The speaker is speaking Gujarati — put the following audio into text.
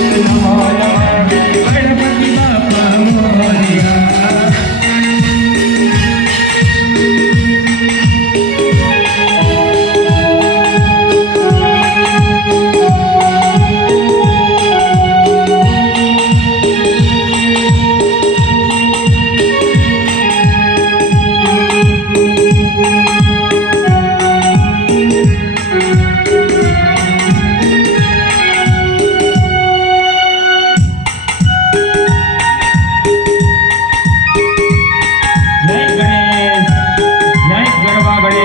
Thank you. ಬಳಿ